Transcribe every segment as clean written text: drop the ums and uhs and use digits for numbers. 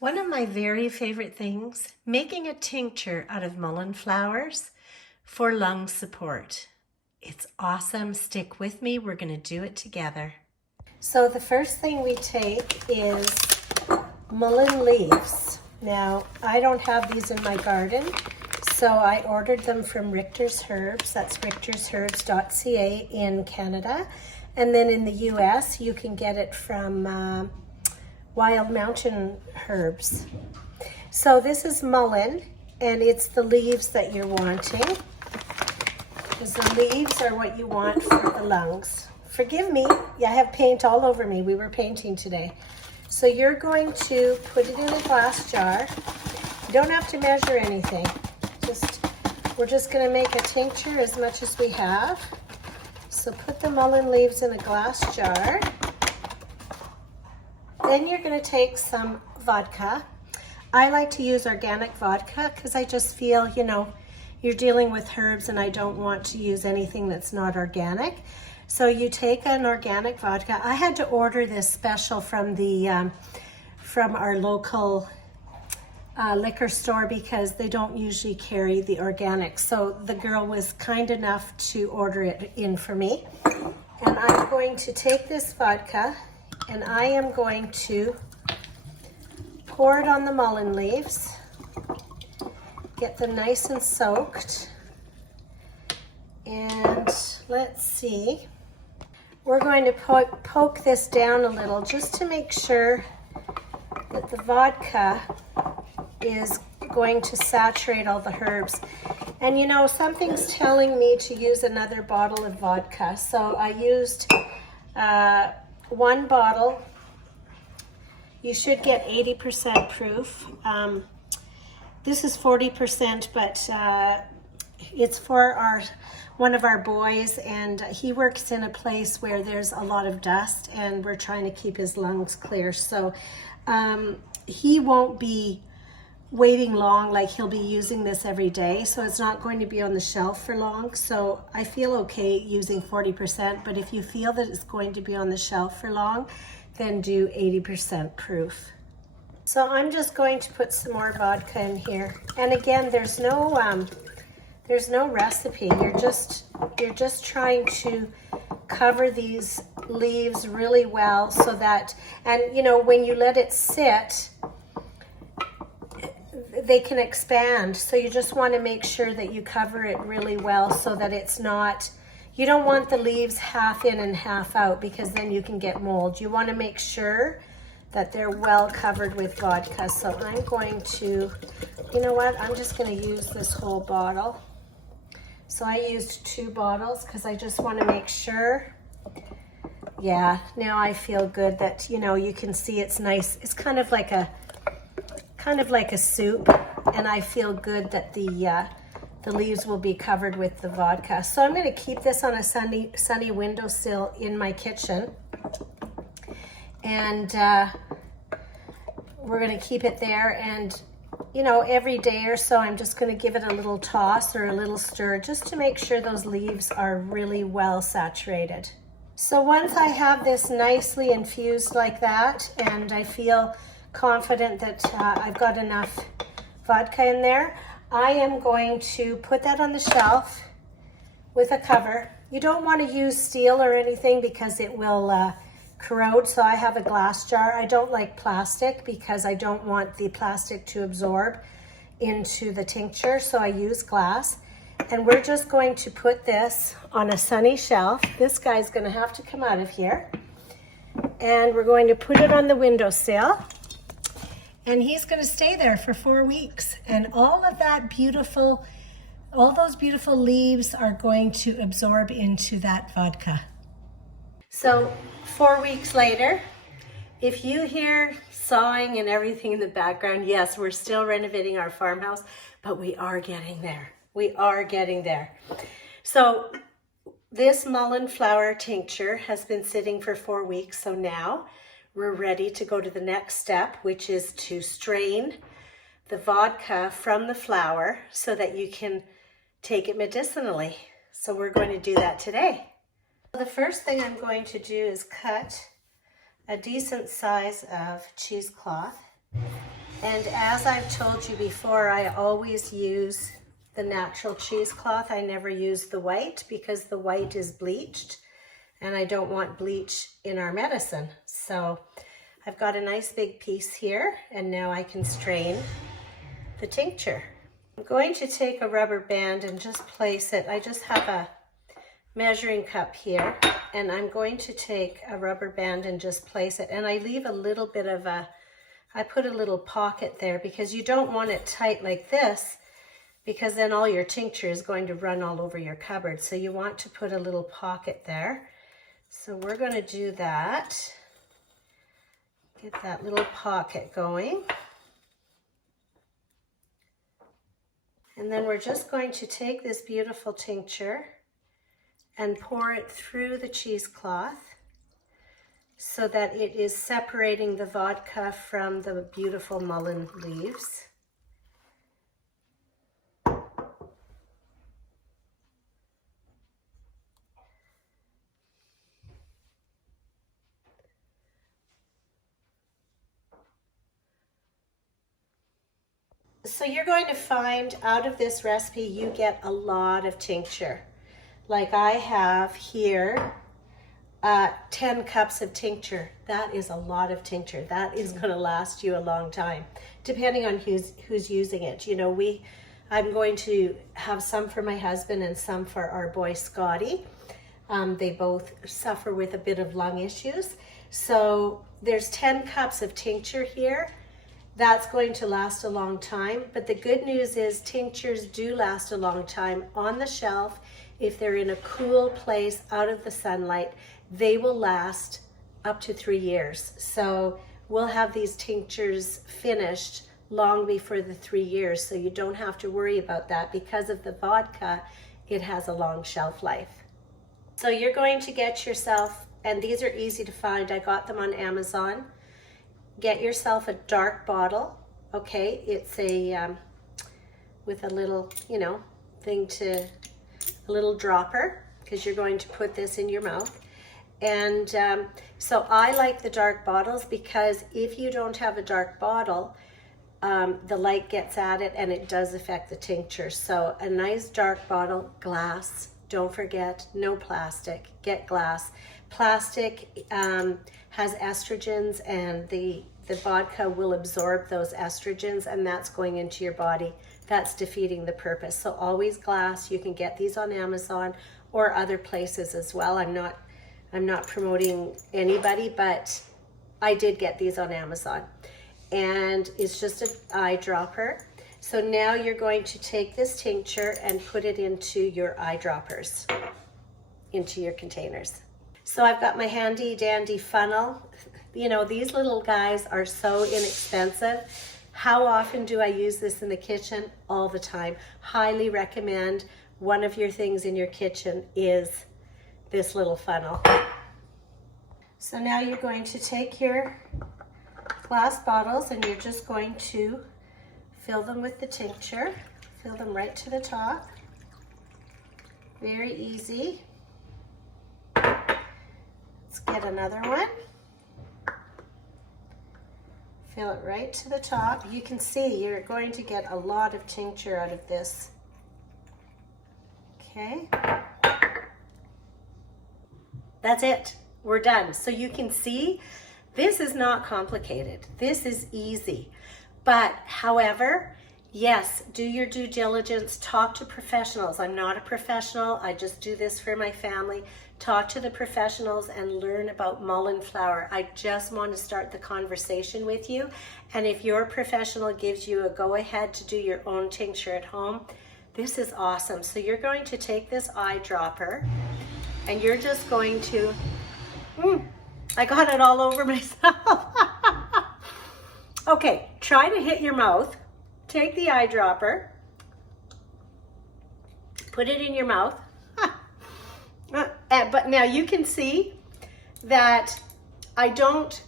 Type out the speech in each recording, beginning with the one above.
One of my very favorite things, making a tincture out of mullein flowers for lung support. It's awesome. Stick with me. We're going to do it together. So the first thing we take is mullein leaves. Now, I don't have these in my garden, so I ordered them from Richter's Herbs. That's richtersherbs.ca in Canada. And then in the US, you can get it from Wild Mountain Herbs. So this is mullein, and it's the leaves that you're wanting, because the leaves are what you want for the lungs. Forgive me, I have paint all over me. We were painting today. So you're going to put it in a glass jar. You don't have to measure anything. We're just going to make a tincture as much as we have. So put the mullein leaves in a glass jar. Then you're going to take some vodka. I like to use organic vodka because I just feel, you're dealing with herbs and I don't want to use anything that's not organic. So you take an organic vodka. I had to order this special from from our local liquor store because they don't usually carry the organic. So the girl was kind enough to order it in for me. And I'm going to take this vodka and I am going to pour it on the mullein leaves, get them nice and soaked, and let's see. We're going to poke this down a little just to make sure that the vodka is going to saturate all the herbs. And something's telling me to use another bottle of vodka. So I used one bottle. You should get 80% proof. This is 40%, but it's for one of our boys, and he works in a place where there's a lot of dust, and we're trying to keep his lungs clear. So he won't be waiting long, like he'll be using this every day, so it's not going to be on the shelf for long. So I feel okay using 40%, but if you feel that it's going to be on the shelf for long, then do 80% proof. So I'm just going to put some more vodka in here. And again, there's no recipe. You're just trying to cover these leaves really well so that, and when you let it sit, they can expand. So you just want to make sure that you cover it really well so that it's not, you don't want the leaves half in and half out, because then you can get mold. You want to make sure that they're well covered with vodka. So I'm going to, I'm just going to use this whole bottle. So I used 2 bottles because I just want to make sure. Yeah, now I feel good that, you can see it's nice. It's kind of like a soup, and I feel good that the leaves will be covered with the vodka. So I'm going to keep this on a sunny windowsill in my kitchen, and we're going to keep it there. And every day or so, I'm just going to give it a little toss or a little stir just to make sure those leaves are really well saturated. So once I have this nicely infused like that, and I feel confident that I've got enough vodka in there, I am going to put that on the shelf with a cover. You don't want to use steel or anything because it will corrode, so I have a glass jar. I don't like plastic because I don't want the plastic to absorb into the tincture, so I use glass. And we're just going to put this on a sunny shelf. This guy's going to have to come out of here. And we're going to put it on the windowsill. And he's going to stay there for 4 weeks. And all those beautiful leaves are going to absorb into that vodka. So 4 weeks later, if you hear sawing and everything in the background, yes, we're still renovating our farmhouse, but we are getting there. We are getting there. So this mullein flower tincture has been sitting for 4 weeks. So now we're ready to go to the next step, which is to strain the vodka from the flower so that you can take it medicinally. So we're going to do that today. The first thing I'm going to do is cut a decent size of cheesecloth And as I've told you before, I always use the natural cheesecloth. I never use the white because the white is bleached and I don't want bleach in our medicine. So I've got a nice big piece here, and now I can strain the tincture. I'm going to take a rubber band and just place it. I just have a measuring cup here, and I'm going to take a rubber band and just place it. And I leave a little bit of I put a little pocket there because you don't want it tight like this, because then all your tincture is going to run all over your cupboard. So you want to put a little pocket there. So we're going to do that. Get that little pocket going. And then we're just going to take this beautiful tincture and pour it through the cheesecloth so that it is separating the vodka from the beautiful mullein leaves. So you're going to find out of this recipe, you get a lot of tincture. Like I have here, 10 cups of tincture. That is a lot of tincture. That is going to last you a long time, depending on who's using it. You know, I'm going to have some for my husband and some for our boy Scotty. They both suffer with a bit of lung issues. So there's 10 cups of tincture here. That's going to last a long time. But the good news is tinctures do last a long time on the shelf. If they're in a cool place out of the sunlight, they will last up to 3 years. So we'll have these tinctures finished long before the 3 years. So you don't have to worry about that. Because of the vodka, it has a long shelf life. So you're going to get yourself, and these are easy to find. I got them on Amazon. Get yourself a dark bottle, okay? It's a, with a little, you know, a little dropper, because you're going to put this in your mouth. And so I like the dark bottles because if you don't have a dark bottle, the light gets at it and it does affect the tincture. So a nice dark bottle, glass, don't forget, no plastic, get glass. Plastic has estrogens, and the vodka will absorb those estrogens, and that's going into your body. That's defeating the purpose. So always glass. You can get these on Amazon or other places as well. I'm not promoting anybody, but I did get these on Amazon. And it's just an eyedropper. So now you're going to take this tincture and put it into your eyedroppers, into your containers. So I've got my handy dandy funnel. You know, these little guys are so inexpensive. How often do I use this in the kitchen? All the time. Highly recommend. One of your things in your kitchen is this little funnel. So now you're going to take your glass bottles and you're just going to fill them with the tincture. Fill them right to the top. Very easy. Let's get another one. Fill it right to the top. You can see you're going to get a lot of tincture out of this. Okay. That's it. We're done. So you can see this is not complicated. This is easy. But however, yes, do your due diligence. Talk to professionals. I'm not a professional. I just do this for my family. Talk to the professionals and learn about mullein flower. I just want to start the conversation with you. And if your professional gives you a go-ahead to do your own tincture at home, this is awesome. So you're going to take this eyedropper and you're just going to, I got it all over myself. Okay, try to hit your mouth. Take the eyedropper, put it in your mouth. But now you can see that I don't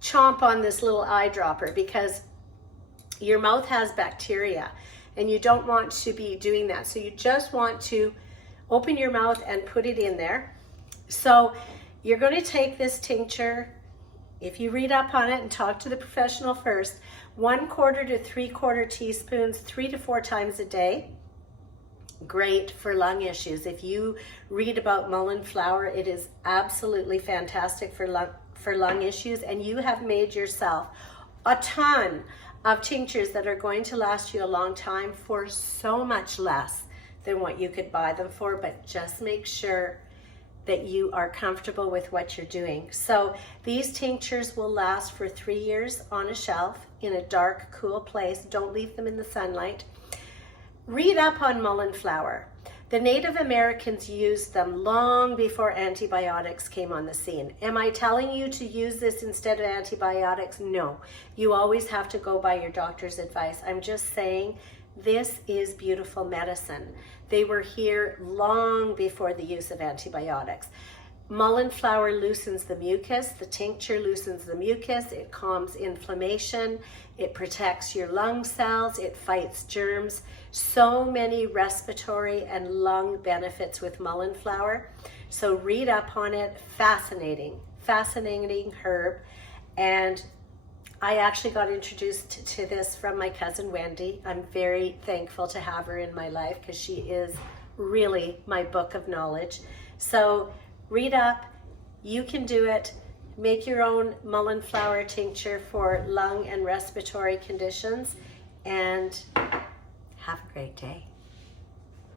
chomp on this little eyedropper because your mouth has bacteria and you don't want to be doing that. So you just want to open your mouth and put it in there. So you're going to take this tincture if you read up on it and talk to the professional first, 1/4 to 3/4 teaspoons 3 to 4 times a day. Great for lung issues. If you read about mullein flower, it is absolutely fantastic for lung issues, and you have made yourself a ton of tinctures that are going to last you a long time for so much less than what you could buy them for. But just make sure that you are comfortable with what you're doing. So these tinctures will last for 3 years on a shelf in a dark, cool place. Don't leave them in the sunlight. Read up on mullein flower. The Native Americans used them long before antibiotics came on the scene. Am I telling you to use this instead of antibiotics? No. You always have to go by your doctor's advice. I'm just saying this is beautiful medicine. They were here long before the use of antibiotics. Mullein flower loosens the mucus. The tincture loosens the mucus. It calms inflammation. It protects your lung cells. It fights germs. So many respiratory and lung benefits with mullein flower. So read up on it. Fascinating, fascinating herb. And I actually got introduced to this from my cousin Wendy. I'm very thankful to have her in my life because she is really my book of knowledge. So read up, you can do it. Make your own mullein flower tincture for lung and respiratory conditions, and have a great day.